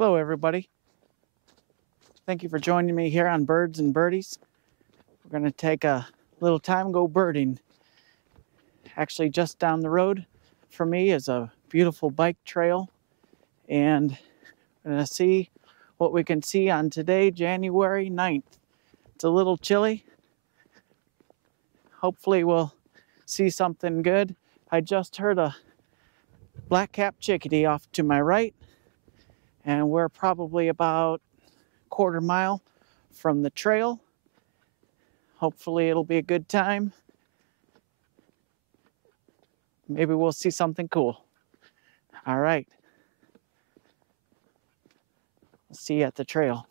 Hello everybody. Thank you for joining me here on Birds.n.Birdiez. We're going to take a little time go birding. Actually, just down the road from me is a beautiful bike trail, and we're going to see what we can see on today, January 9th. It's a little chilly. Hopefully we'll see something good. I just heard a black-capped chickadee off to my right, and we're probably about a quarter mile from the trail. Hopefully it'll be a good time. Maybe we'll see something cool. All right. I'll see you at the trail.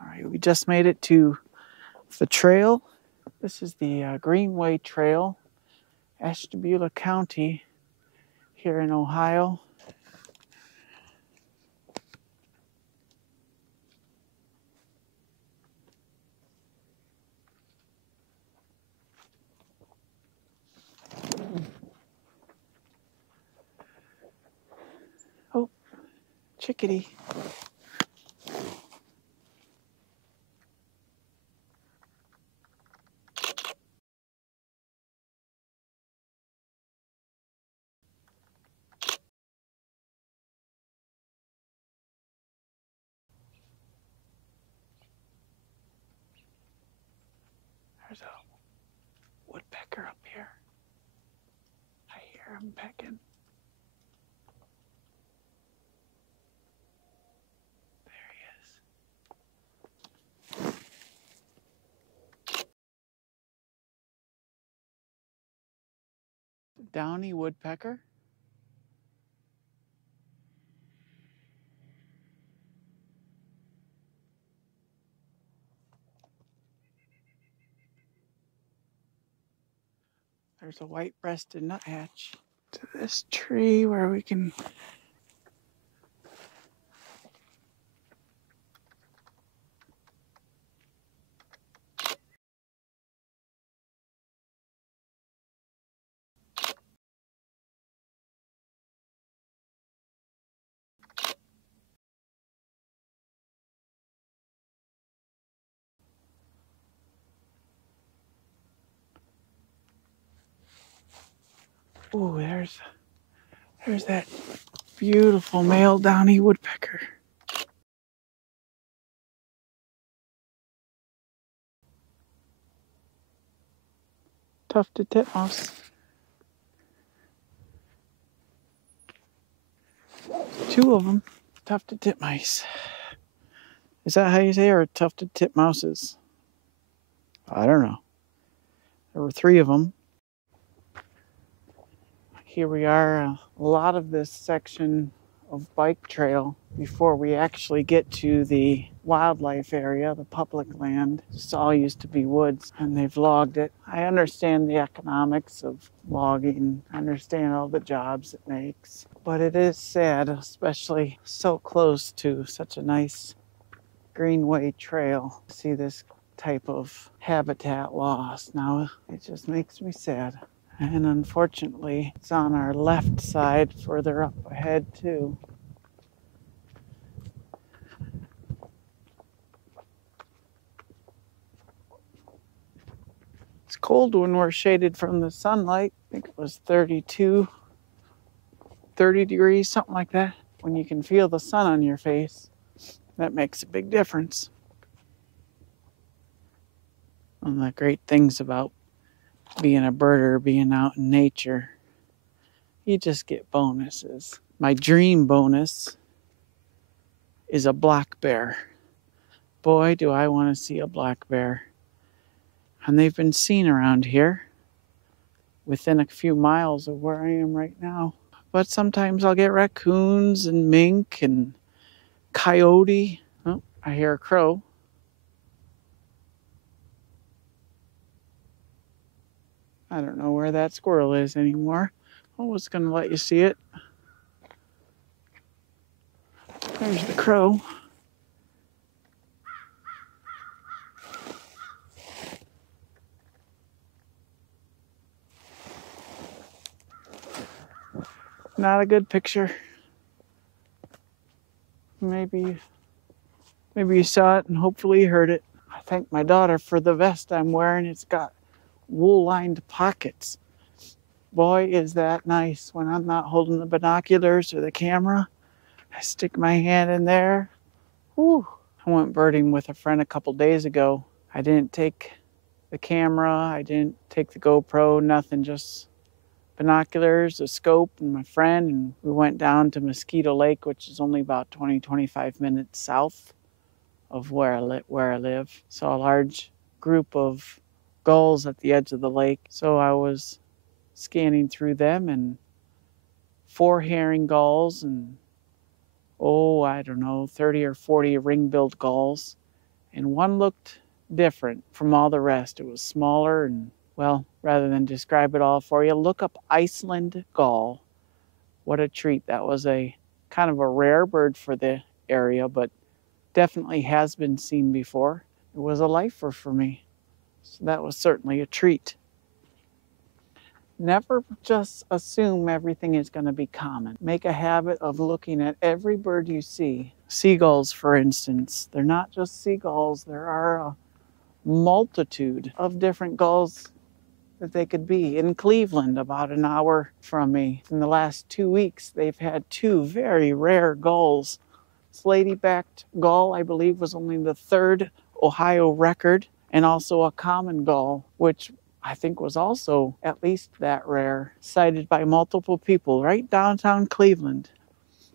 All right, we just made it to the trail. This is the Greenway Trail, Ashtabula County here in Ohio. Oh, chickadee. There's a woodpecker up here. I hear him pecking. Downy woodpecker. There's a white-breasted nuthatch. To this tree where we can ooh, there's that beautiful male downy woodpecker. Tufted titmouse. Two of them. Tufted titmice. Is that how you say it, or tufted titmouses? I don't know. There were three of them. Here we are, a lot of this section of bike trail before we actually get to the wildlife area, the public land. This all used to be woods, and they've logged it. I understand the economics of logging. I understand all the jobs it makes. But it is sad, especially so close to such a nice Greenway trail, to see this type of habitat loss. Now, it just makes me sad. And unfortunately, it's on our left side, further up ahead too. It's cold when we're shaded from the sunlight. I think it was 30 degrees, something like that. When you can feel the sun on your face, that makes a big difference. One of the great things about being a birder, being out in nature, you just get bonuses. My dream bonus is a black bear. Boy, do I want to see a black bear. And they've been seen around here within a few miles of where I am right now. But sometimes I'll get raccoons and mink and coyote. Oh, I hear a crow. I don't know where that squirrel is anymore. I was going to let you see it. There's the crow. Not a good picture. Maybe you saw it and hopefully you heard it. I thank my daughter for the vest I'm wearing. It's got wool-lined pockets. Boy, is that nice when I'm not holding the binoculars or the camera. I stick my hand in there. Whew. I went birding with a friend a couple days ago. I didn't take the camera, I didn't take the GoPro, nothing, just binoculars, a scope, and my friend, and we went down to Mosquito Lake, which is only about 20-25 minutes south of where I live. Saw a large group of gulls at the edge of the lake, so I was scanning through them, and 4 herring gulls and I don't know, 30 or 40 ring-billed gulls, and one looked different from all the rest. It was smaller, and well, rather than describe it all for you, look up Iceland gull. What a treat. That was a kind of a rare bird for the area, but definitely has been seen before. It was a lifer for me, so that was certainly a treat. Never just assume everything is going to be common. Make a habit of looking at every bird you see. Seagulls, for instance, they're not just seagulls. There are a multitude of different gulls that they could be. In Cleveland, about an hour from me, in the last 2 weeks, they've had 2 very rare gulls. Slaty-backed gull, I believe, was only the 3rd Ohio record, and also a common gull, which I think was also at least that rare, sighted by multiple people right downtown Cleveland,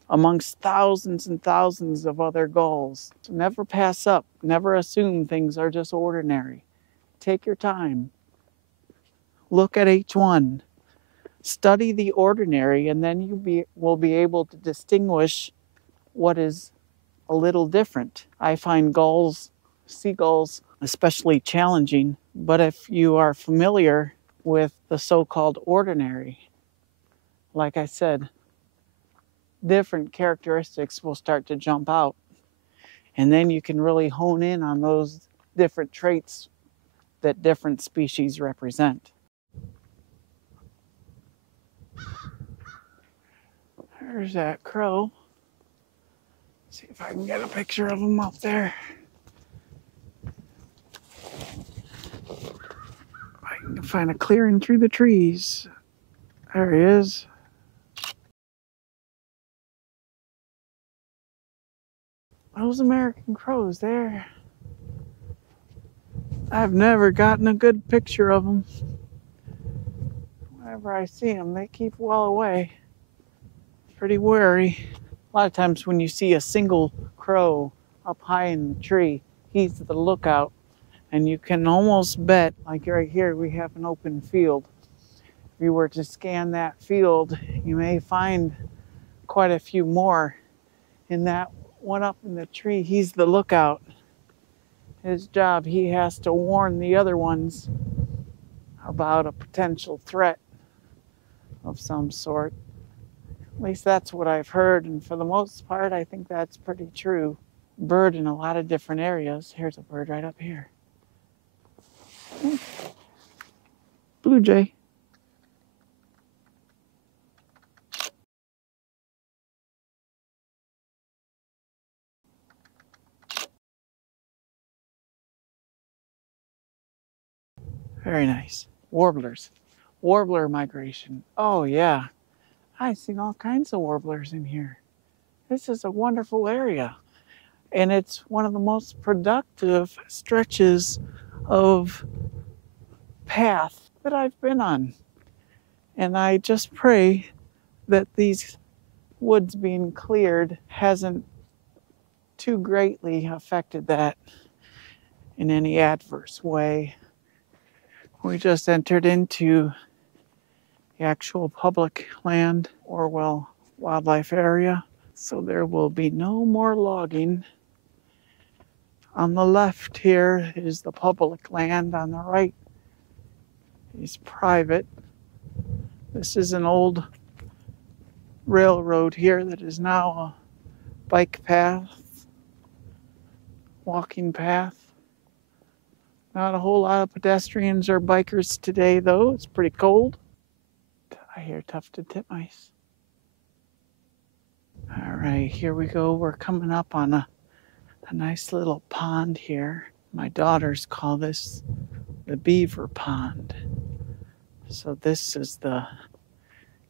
amongst thousands and thousands of other gulls. So never pass up, never assume things are just ordinary. Take your time. Look at each one. Study the ordinary, and then you will be able to distinguish what is a little different. I find seagulls, especially challenging, but if you are familiar with the so-called ordinary, like I said, different characteristics will start to jump out, and then you can really hone in on those different traits that different species represent. There's that crow. See if I can get a picture of him up there. I can find a clearing through the trees. There he is. Those American crows there. I've never gotten a good picture of them. Whenever I see them, they keep well away. Pretty wary. A lot of times when you see a single crow up high in the tree, he's the lookout. And you can almost bet, like right here, we have an open field. If you were to scan that field, you may find quite a few more. In that one up in the tree, he's the lookout. His job, he has to warn the other ones about a potential threat of some sort. At least that's what I've heard, and for the most part, I think that's pretty true. Bird in a lot of different areas. Here's a bird right up here. Blue jay. Very nice. Warblers. Warbler migration. Oh yeah. I've seen all kinds of warblers in here. This is a wonderful area. And it's one of the most productive stretches of path that I've been on. And I just pray that these woods being cleared hasn't too greatly affected that in any adverse way. We just entered into the actual public land, Orwell wildlife area, so there will be no more logging. On the left here is the public land, on the right is private. This is an old railroad here that is now a bike path, walking path. Not a whole lot of pedestrians or bikers today though, it's pretty cold. I hear tufted titmice. All right, here we go. We're coming up on a nice little pond here. My daughters call this the beaver pond. So this is the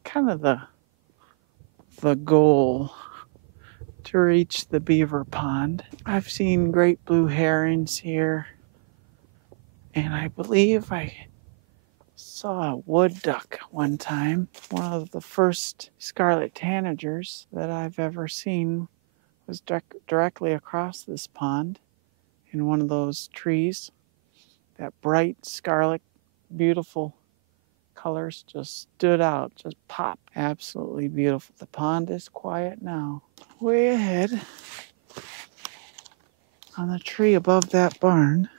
kind of the goal to reach the beaver pond. I've seen great blue herons here, and I believe I saw a wood duck one time. One of the first scarlet tanagers that I've ever seen was directly across this pond in one of those trees. That bright scarlet, beautiful colors just stood out, just pop. Absolutely beautiful. The pond is quiet now. Way ahead on the tree above that barn.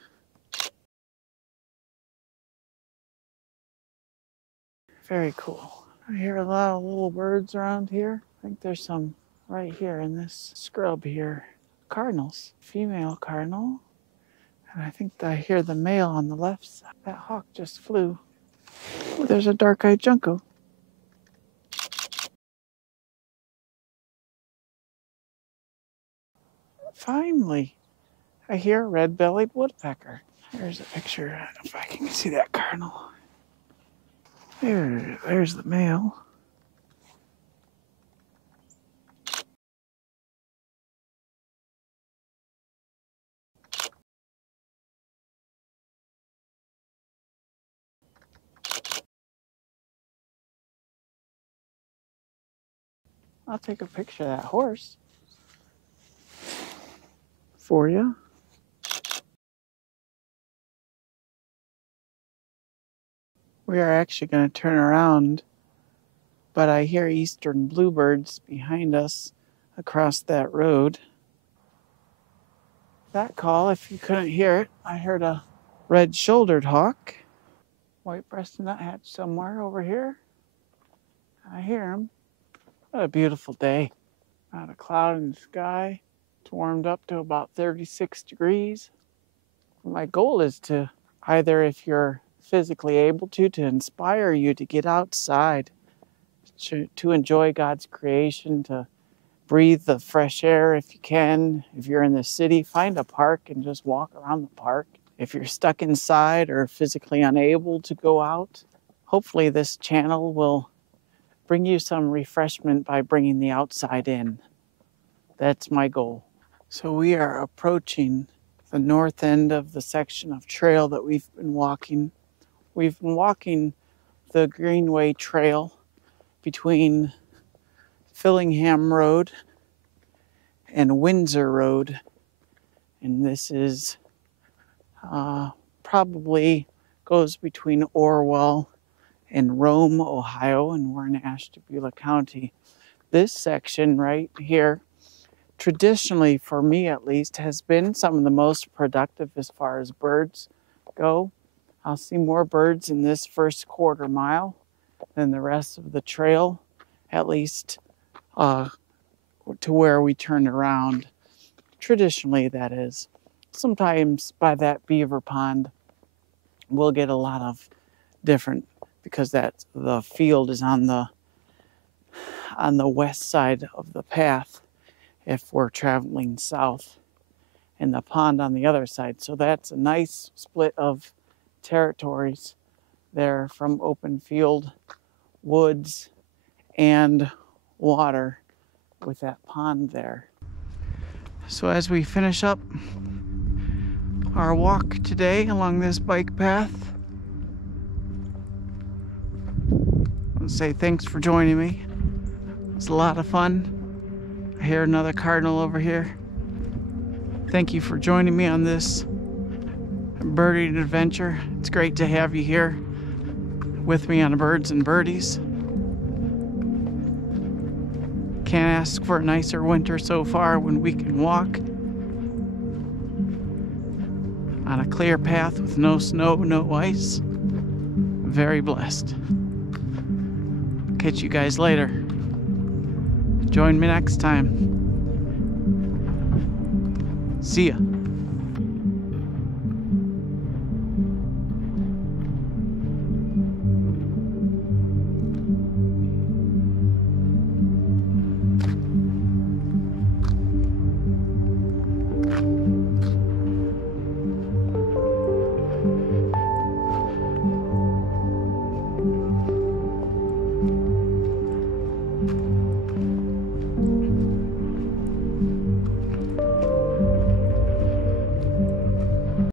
Very cool. I hear a lot of little birds around here. I think there's some right here in this scrub here. Cardinals, female cardinal. And I think I hear the male on the left side. That hawk just flew. Oh, there's a dark-eyed junco. Finally, I hear a red-bellied woodpecker. There's a picture, if I can see that cardinal. There's the male. I'll take a picture of that horse for you. We are actually going to turn around, but I hear eastern bluebirds behind us across that road. That call, if you couldn't hear it, I heard a red-shouldered hawk. White-breasted nuthatch somewhere over here. I hear him. What a beautiful day. Not a cloud in the sky. It's warmed up to about 36 degrees. My goal is to either, if you're physically able to inspire you to get outside, to enjoy God's creation, to breathe the fresh air if you can. If you're in the city, find a park and just walk around the park. If you're stuck inside or physically unable to go out, hopefully this channel will bring you some refreshment by bringing the outside in. That's my goal. So we are approaching the north end of the section of trail that we've been walking. We've been walking the Greenway trail between Fillingham Road and Windsor Road. And this is probably goes between Orwell and Rome, Ohio, and we're in Ashtabula County. This section right here, traditionally, for me at least, has been some of the most productive as far as birds go. I'll see more birds in this first quarter mile than the rest of the trail, at least to where we turn around. Traditionally, that is. Sometimes by that beaver pond, we'll get a lot of different, because the field is on the west side of the path if we're traveling south, and the pond on the other side. So that's a nice split of territories there, from open field, woods, and water with that pond there. So as we finish up our walk today along this bike path, I want to say thanks for joining me. It's a lot of fun. I hear another cardinal over here. Thank you for joining me on this birding adventure. It's great to have you here with me on Birds.n.Birdiez. Can't ask for a nicer winter so far when we can walk on a clear path with no snow, no ice. Very blessed. Catch you guys later. Join me next time. See ya.